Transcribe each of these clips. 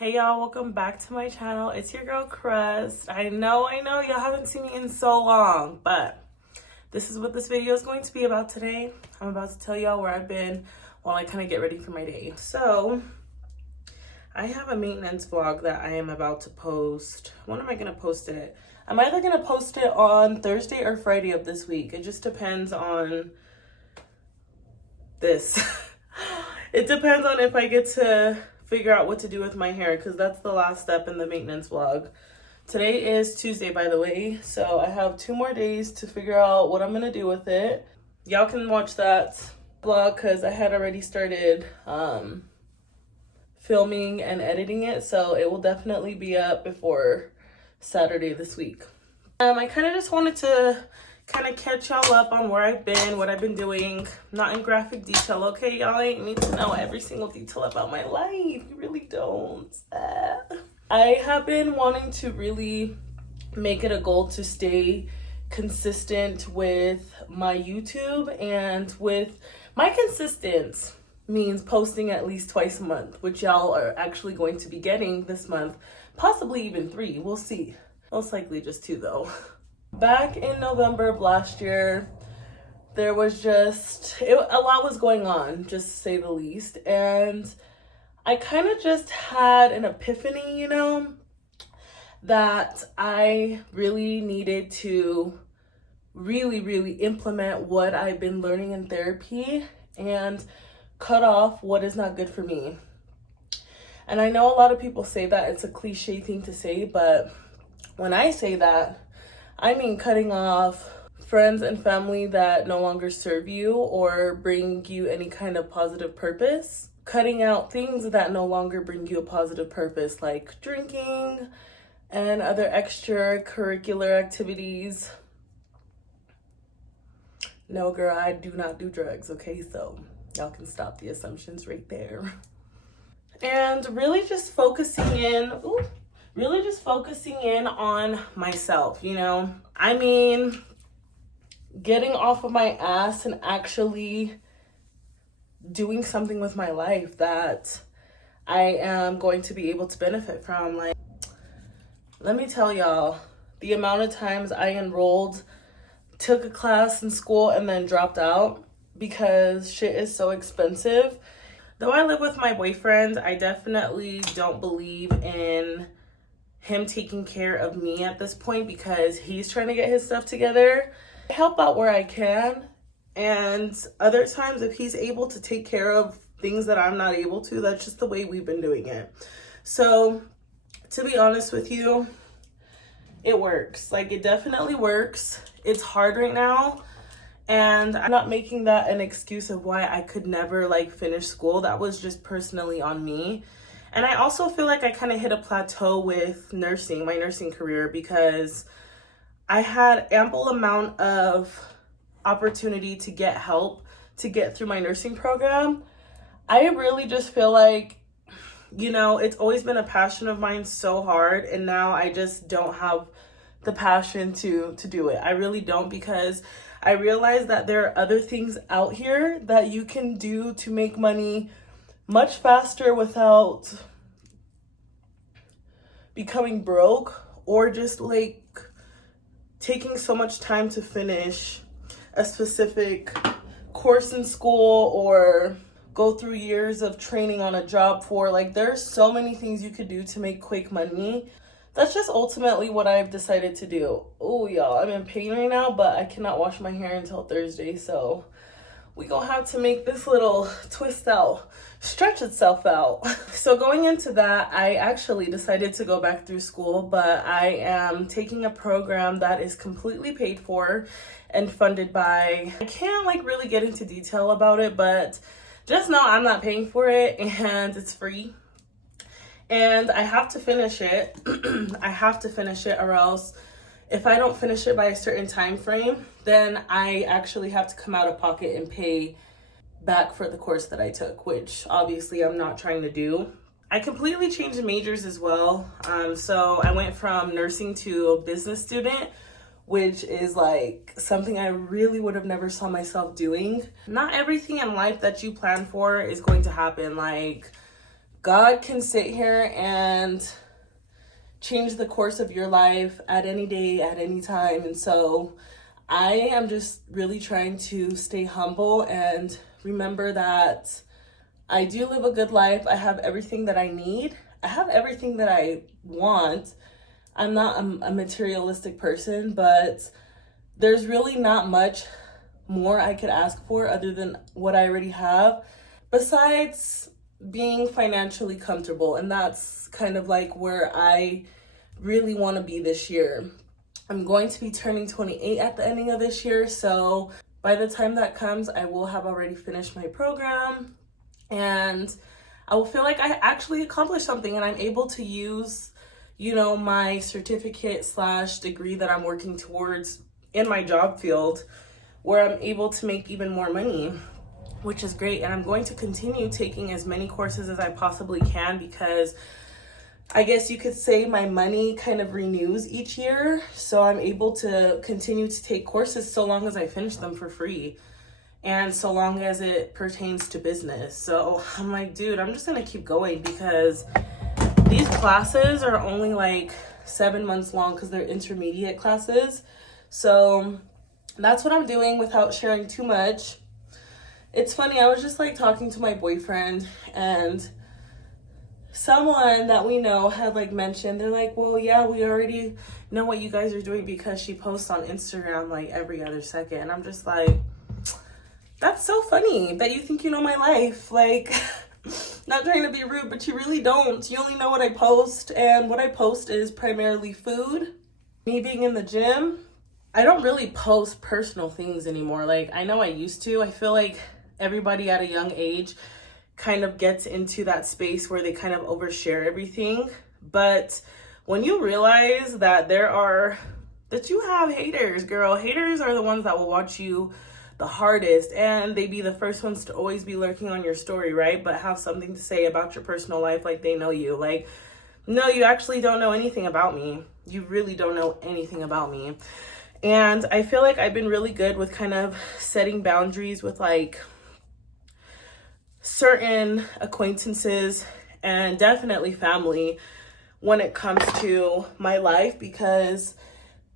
Hey y'all, welcome back to my channel. It's your girl Crust. I know y'all haven't seen me in so long, but this is what this video is going to be about today. I'm about to tell y'all where I've been while I kind of get ready for my day. So I have a maintenance vlog that I am about to post. When am I gonna post it? I'm either gonna post it on Thursday or Friday of this week. It just depends on this. It depends on if I get to figure out what to do with my hair, because that's the last step in the maintenance vlog. Today is Tuesday, by the way, so I have 2 more days to figure out what I'm gonna do with it. Y'all can watch that vlog because I had already started filming and editing it, so it will definitely be up before Saturday this week. I kind of just wanted to kind of catch y'all up on where I've been, what I've been doing. Not in graphic detail, okay? Y'all ain't need to know every single detail about my life. You really don't. I have been wanting to really make it a goal to stay consistent with my YouTube, and with my consistent means posting at least twice a month, which y'all are actually going to be getting this month, possibly even 3. We'll see. Most likely just 2 though. Back in November of last year, there was a lot was going on, just to say the least. And I kind of just had an epiphany, that I really needed to really implement what I've been learning in therapy and cut off what is not good for me. And I know a lot of people say that it's a cliche thing to say, but when I say that, I mean cutting off friends and family that no longer serve you or bring you any kind of positive purpose. Cutting out things that no longer bring you a positive purpose, like drinking and other extracurricular activities. No, girl, I do not do drugs, okay? So y'all can stop the assumptions right there. And really just focusing in on myself, I mean, getting off of my ass and actually doing something with my life that I am going to be able to benefit from. Like, let me tell y'all, the amount of times I enrolled, took a class in school, and then dropped out because shit is so expensive. Though I live with my boyfriend, I definitely don't believe in him taking care of me at this point because he's trying to get his stuff together. I help out where I can, and other times if he's able to take care of things that I'm not able to, that's just the way we've been doing it. So to be honest with you, it works. Like, it definitely works. It's hard right now, and I'm not making that an excuse of why I could never finish school. That was just personally on me. And I also feel like I kind of hit a plateau with nursing, my nursing career, because I had ample amount of opportunity to get help to get through my nursing program. I really just feel like, it's always been a passion of mine so hard, and now I just don't have the passion to do it. I really don't, because I realize that there are other things out here that you can do to make money much faster without becoming broke, or just taking so much time to finish a specific course in school or go through years of training on a job for. There's so many things you could do to make quick money. That's just ultimately what I've decided to do. Oh, y'all, I'm in pain right now, but I cannot wash my hair until Thursday, so we gonna have to make this little stretch itself out. So going into that, I actually decided to go back through school, but I am taking a program that is completely paid for and funded by, I can't really get into detail about it, but just know I'm not paying for it and it's free. And I have to finish it. I have to finish it, or else if I don't finish it by a certain time frame, then I actually have to come out of pocket and pay back for the course that I took, which obviously I'm not trying to do. I completely changed majors as well. So I went from nursing to a business student, which is something I really would have never saw myself doing. Not everything in life that you plan for is going to happen. God can sit here and change the course of your life at any day, at any time. And so I am just really trying to stay humble and remember that I do live a good life. I have everything that I need. I have everything that I want. I'm not a materialistic person, but there's really not much more I could ask for other than what I already have, besides being financially comfortable. And that's kind of like where I really want to be this year. I'm going to be turning 28 at the ending of this year, so by the time that comes, I will have already finished my program, and I will feel like I actually accomplished something, and I'm able to use, my certificate / degree that I'm working towards in my job field, where I'm able to make even more money, which is great. And I'm going to continue taking as many courses as I possibly can, because I guess you could say my money kind of renews each year. So I'm able to continue to take courses so long as I finish them for free, and so long as it pertains to business. So I'm like, dude, I'm just gonna keep going, because these classes are only like 7 months long because they're intermediate classes. So that's what I'm doing without sharing too much. It's funny, I was just like talking to my boyfriend, and someone that we know had like mentioned, they're like, well, yeah, we already know what you guys are doing because she posts on Instagram like every other second. And I'm just like, that's so funny that you think you know my life. Like, not trying to be rude, but you really don't. You only know what I post, and what I post is primarily food, me being in the gym. I don't really post personal things anymore. Like, I know I used to. I feel like everybody at a young age kind of gets into that space where they kind of overshare everything. But when you realize that you have haters, girl, haters are the ones that will watch you the hardest, and they be the first ones to always be lurking on your story, right? But have something to say about your personal life like they know you. Like, no, you actually don't know anything about me. You really don't know anything about me. And I feel like I've been really good with kind of setting boundaries with like certain acquaintances and definitely family when it comes to my life, because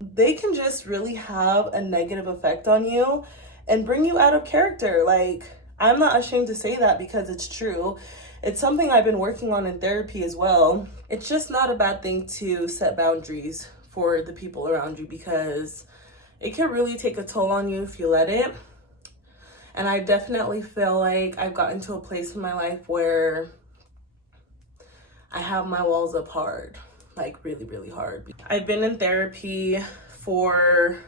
they can just really have a negative effect on you and bring you out of character. Like, I'm not ashamed to say that, because it's true. It's something I've been working on in therapy as well. It's just not a bad thing to set boundaries for the people around you, because it can really take a toll on you if you let it. And I definitely feel like I've gotten to a place in my life where I have my walls up hard, like really, really hard. I've been in therapy for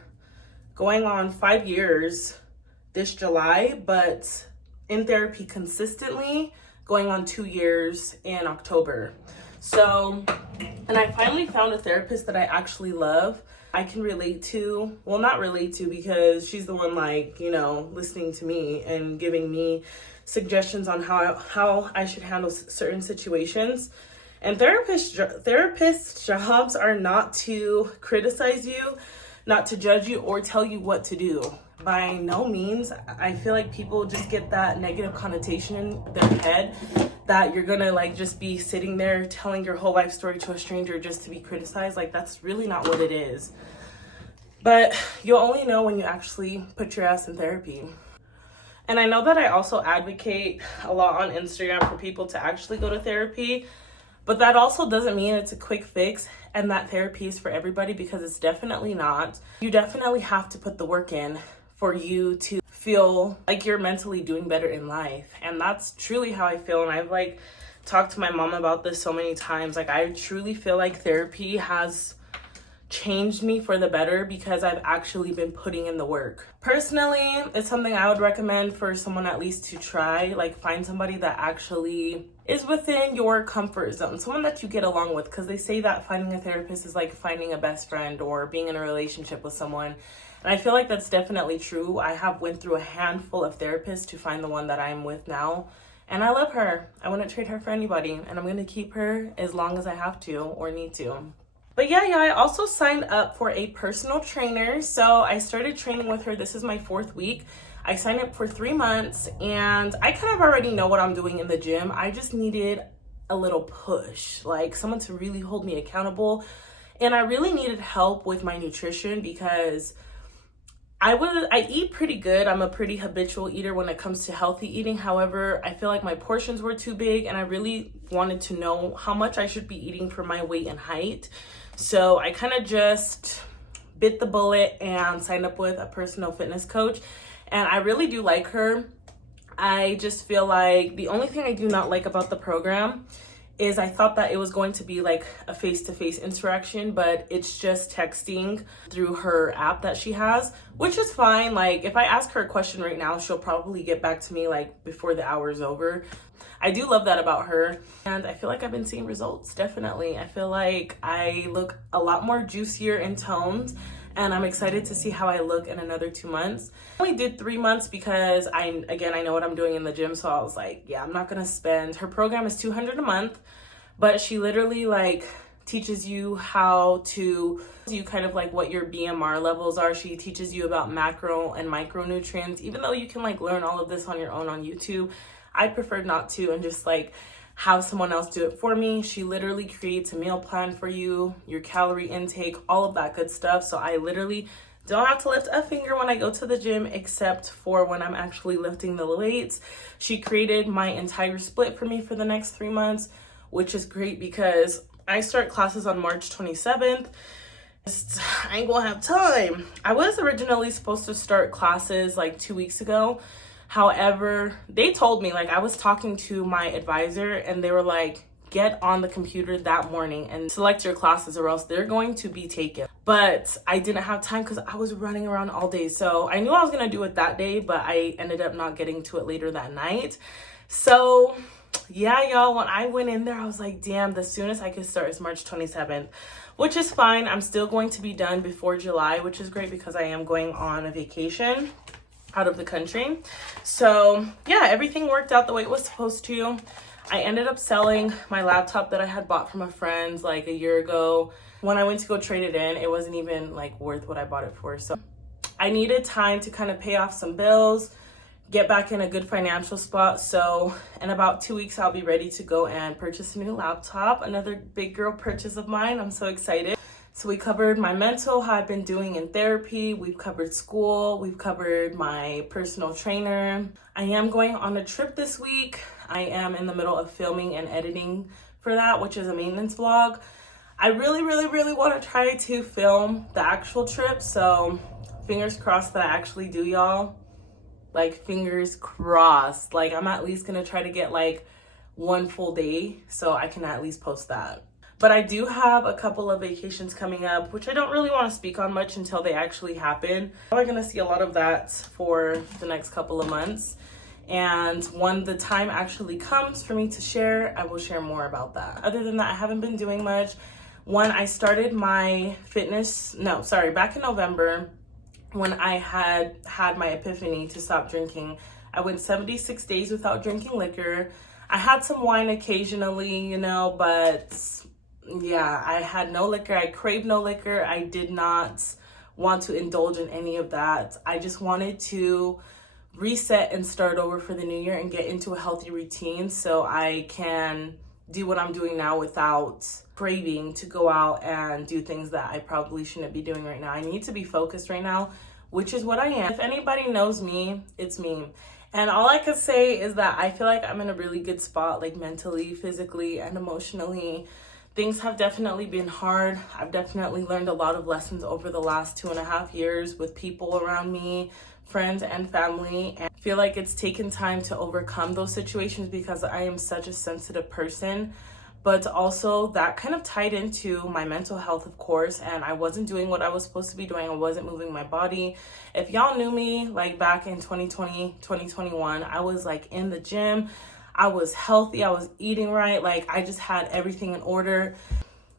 going on 5 years this July, but in therapy consistently going on 2 years in October. So, and I finally found a therapist that I actually love. I can relate to, well, not relate to, because she's the one like, listening to me and giving me suggestions on how I should handle certain situations. And therapists' jobs are not to criticize you, not to judge you or tell you what to do. By no means. I feel like people just get that negative connotation in their head that you're gonna like just be sitting there telling your whole life story to a stranger just to be criticized. Like, that's really not what it is. But you'll only know when you actually put your ass in therapy. And I know that I also advocate a lot on Instagram for people to actually go to therapy, but that also doesn't mean it's a quick fix and that therapy is for everybody, because it's definitely not. You definitely have to put the work in for you to feel like you're mentally doing better in life. And that's truly how I feel. And I've like talked to my mom about this so many times. Like, I truly feel like therapy has changed me for the better, because I've actually been putting in the work. Personally, it's something I would recommend for someone at least to try. Like, find somebody that actually is within your comfort zone, someone that you get along with, because they say that finding a therapist is like finding a best friend or being in a relationship with someone. And I feel like that's definitely true. I have went through a handful of therapists to find the one that I'm with now, and I love her. I wouldn't trade her for anybody, and I'm going to keep her as long as I have to or need to. But yeah, I also signed up for a personal trainer. So I started training with her. This is my 4th week. I signed up for 3 months, and I kind of already know what I'm doing in the gym. I just needed a little push, like someone to really hold me accountable. And I really needed help with my nutrition because I eat pretty good. I'm a pretty habitual eater when it comes to healthy eating. However, I feel like my portions were too big and I really wanted to know how much I should be eating for my weight and height. So I kind of just bit the bullet and signed up with a personal fitness coach. And I really do like her. I just feel like the only thing I do not like about the program is I thought that it was going to be like a face-to-face interaction, but it's just texting through her app that she has, which is fine. Like if I ask her a question right now, she'll probably get back to me like before the hour is over. I do love that about her. And I feel like I've been seeing results, definitely. I feel like I look a lot more juicier and toned, and I'm excited to see how I look in another 2 months. I only did 3 months because I know what I'm doing in the gym. So I was like, yeah, I'm not gonna spend, her program is $200 a month, but she literally like teaches you how to, you kind of like what your BMR levels are. She teaches you about macro and micronutrients, even though you can like learn all of this on your own on YouTube. I prefer not to and just like have someone else do it for me. She literally creates a meal plan for you, your calorie intake, all of that good stuff. So I literally don't have to lift a finger when I go to the gym except for when I'm actually lifting the weights. She created my entire split for me for the next 3 months, which is great because I start classes on March 27th. I ain't gonna have time. I was originally supposed to start classes like 2 weeks ago. However, they told me, like, I was talking to my advisor and they were like, get on the computer that morning and select your classes or else they're going to be taken. But I didn't have time because I was running around all day. So I knew I was going to do it that day, but I ended up not getting to it later that night. So yeah, y'all, when I went in there, I was like, damn, the soonest I could start is March 27th, which is fine. I'm still going to be done before July, which is great because I am going on a vacation out of the country. So yeah, everything worked out the way it was supposed to. I ended up selling my laptop that I had bought from a friend like a year ago. When I went to go trade it in, it wasn't even like worth what I bought it for. So I needed time to kind of pay off some bills, get back in a good financial spot. So in about 2 weeks, I'll be ready to go and purchase a new laptop, another big girl purchase of mine. I'm so excited. So we covered my mental, how I've been doing in therapy. We've covered school. We've covered my personal trainer. I am going on a trip this week. I am in the middle of filming and editing for that, which is a maintenance vlog. I really want to try to film the actual trip. So fingers crossed that I actually do, y'all. Like fingers crossed. Like I'm at least going to try to get like 1 full day so I can at least post that. But I do have a couple of vacations coming up, which I don't really want to speak on much until they actually happen. I'm going to see a lot of that for the next couple of months. And when the time actually comes for me to share, I will share more about that. Other than that, I haven't been doing much. When I started my back in November, when I had my epiphany to stop drinking, I went 76 days without drinking liquor. I had some wine occasionally, but yeah, I had no liquor. I craved no liquor. I did not want to indulge in any of that. I just wanted to reset and start over for the new year and get into a healthy routine so I can do what I'm doing now without craving to go out and do things that I probably shouldn't be doing right now. I need to be focused right now, which is what I am. If anybody knows me, it's me. And all I could say is that I feel like I'm in a really good spot, like mentally, physically, and emotionally. Things have definitely been hard. I've definitely learned a lot of lessons over the last 2.5 years with people around me, friends and family. And I feel like it's taken time to overcome those situations because I am such a sensitive person. But also that kind of tied into my mental health, of course, and I wasn't doing what I was supposed to be doing. I wasn't moving my body. If y'all knew me, like back in 2020, 2021, I was like in the gym. I was healthy. I was eating right. Like I just had everything in order.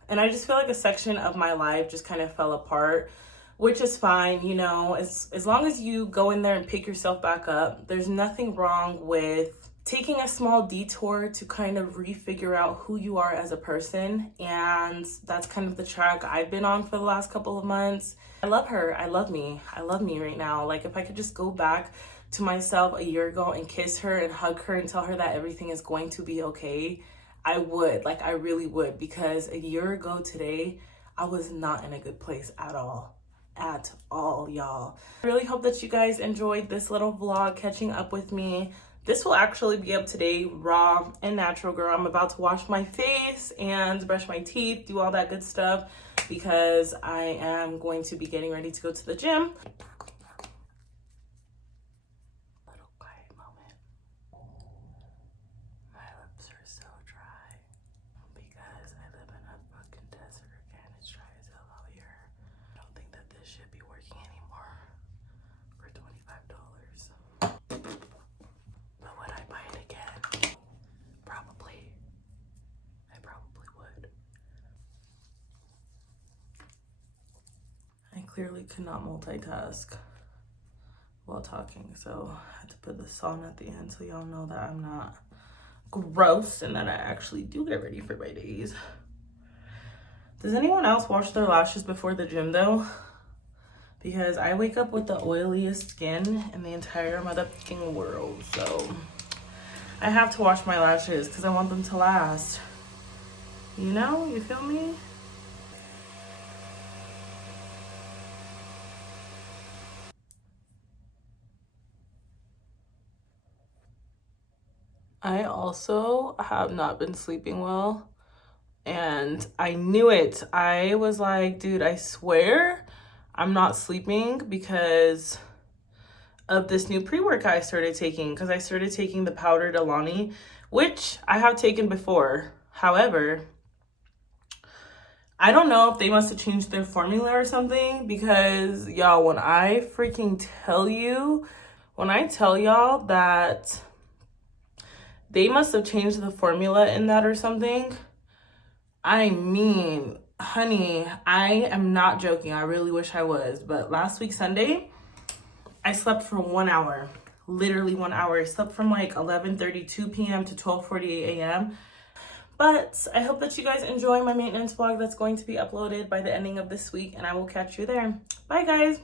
And I just feel like a section of my life just kind of fell apart, which is fine. As long as you go in there and pick yourself back up, there's nothing wrong with taking a small detour to kind of refigure out who you are as a person. And that's kind of the track I've been on for the last couple of months. I love her. I love me. I love me right now. Like if I could just go back to myself a year ago and kiss her and hug her and tell her that everything is going to be okay, I would, like, I really would, because a year ago today, I was not in a good place at all, y'all. I really hope that you guys enjoyed this little vlog, catching up with me. This will actually be up today, raw and natural, girl. I'm about to wash my face and brush my teeth, do all that good stuff, because I am going to be getting ready to go to the gym. Little quiet moment. My lips are so dry because I live in a fucking desert and it's dry as hell out here. I don't think that this should be working anymore for $25. But would I buy it again? Probably. I probably would. I clearly could not multitask while talking, so I had to put this on at the end so y'all know that I'm not gross and that I actually do get ready for my days. Does anyone else wash their lashes before the gym though? Because I wake up with the oiliest skin in the entire motherfucking world, so I have to wash my lashes because I want them to last. You know, you feel me? I also have not been sleeping well, and I knew it. I was like, dude, I swear I'm not sleeping because of this new pre-workout I started taking, because I started taking the powdered Alani, which I have taken before. However, I don't know if they must have changed their formula or something, because y'all, when I tell y'all that they must have changed the formula in that or something, I mean, honey, I am not joking. I really wish I was. But last week, Sunday, I slept for 1 hour. Literally 1 hour. I slept from like 11:32 p.m. to 12:48 a.m. But I hope that you guys enjoy my maintenance vlog that's going to be uploaded by the ending of this week. And I will catch you there. Bye, guys.